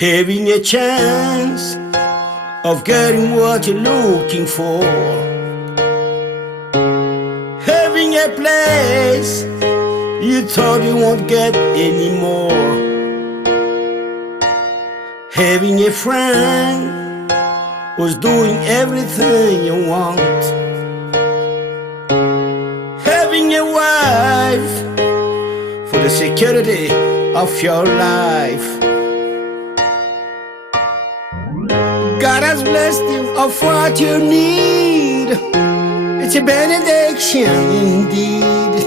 Having a chance of getting what you're looking for, having a place you thought you won't get anymore, having a friend who's doing everything you want, having a wife for the security of your life. God has blessed you of what you need. It's a benediction indeed.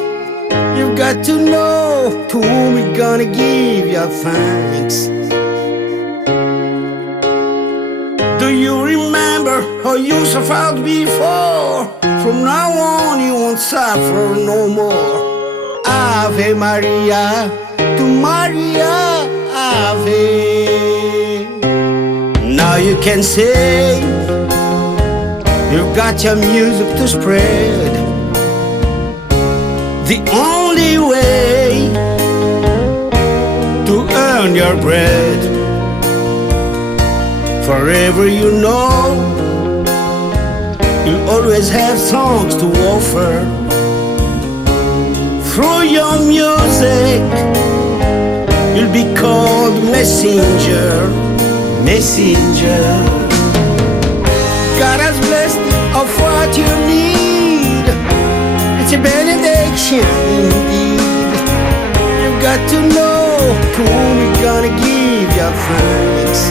You've got to know to whom you're gonna give your thanks. Do you remember how you suffered before? From now on you won't suffer no more. Ave Maria, to Maria, Ave. Now you can say you've got your music to spread. The only way to earn your bread. Forever you know you'll always have songs to offer. Through your music you'll be called messenger. Messenger. God has blessed you of what you need. It's a benediction indeed. You've got to know to whom you're gonna give your thanks.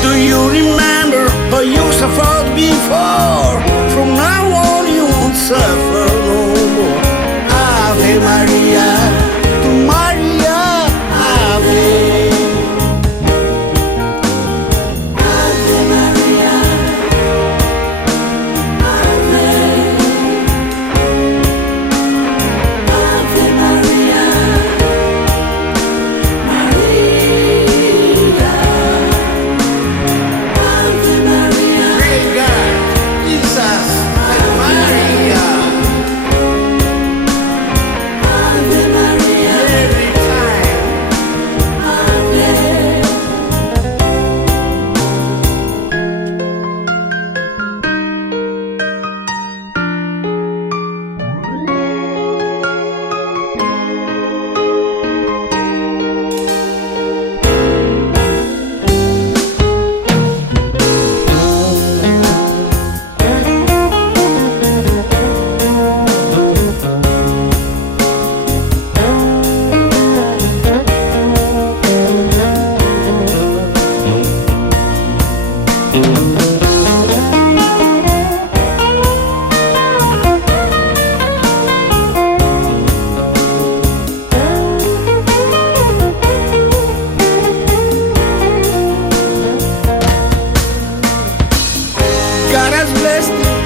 Do you remember how you suffered before? From now on you won't suffer no more. Ave Maria, to Maria, Ave.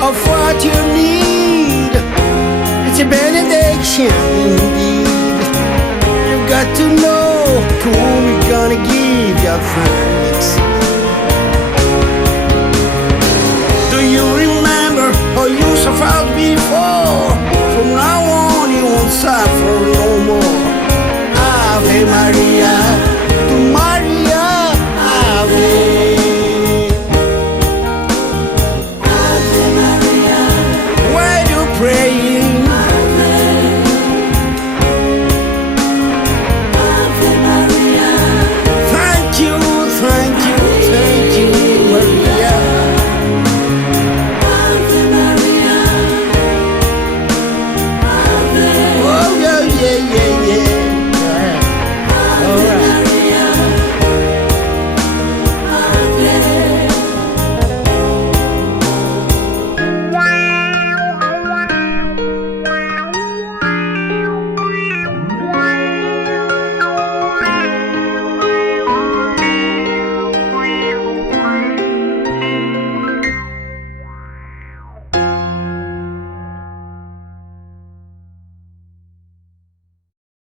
Of what you need. It's a benediction indeed. You've got to know to whom you're gonna give your thanks. Do you remember how you suffered before?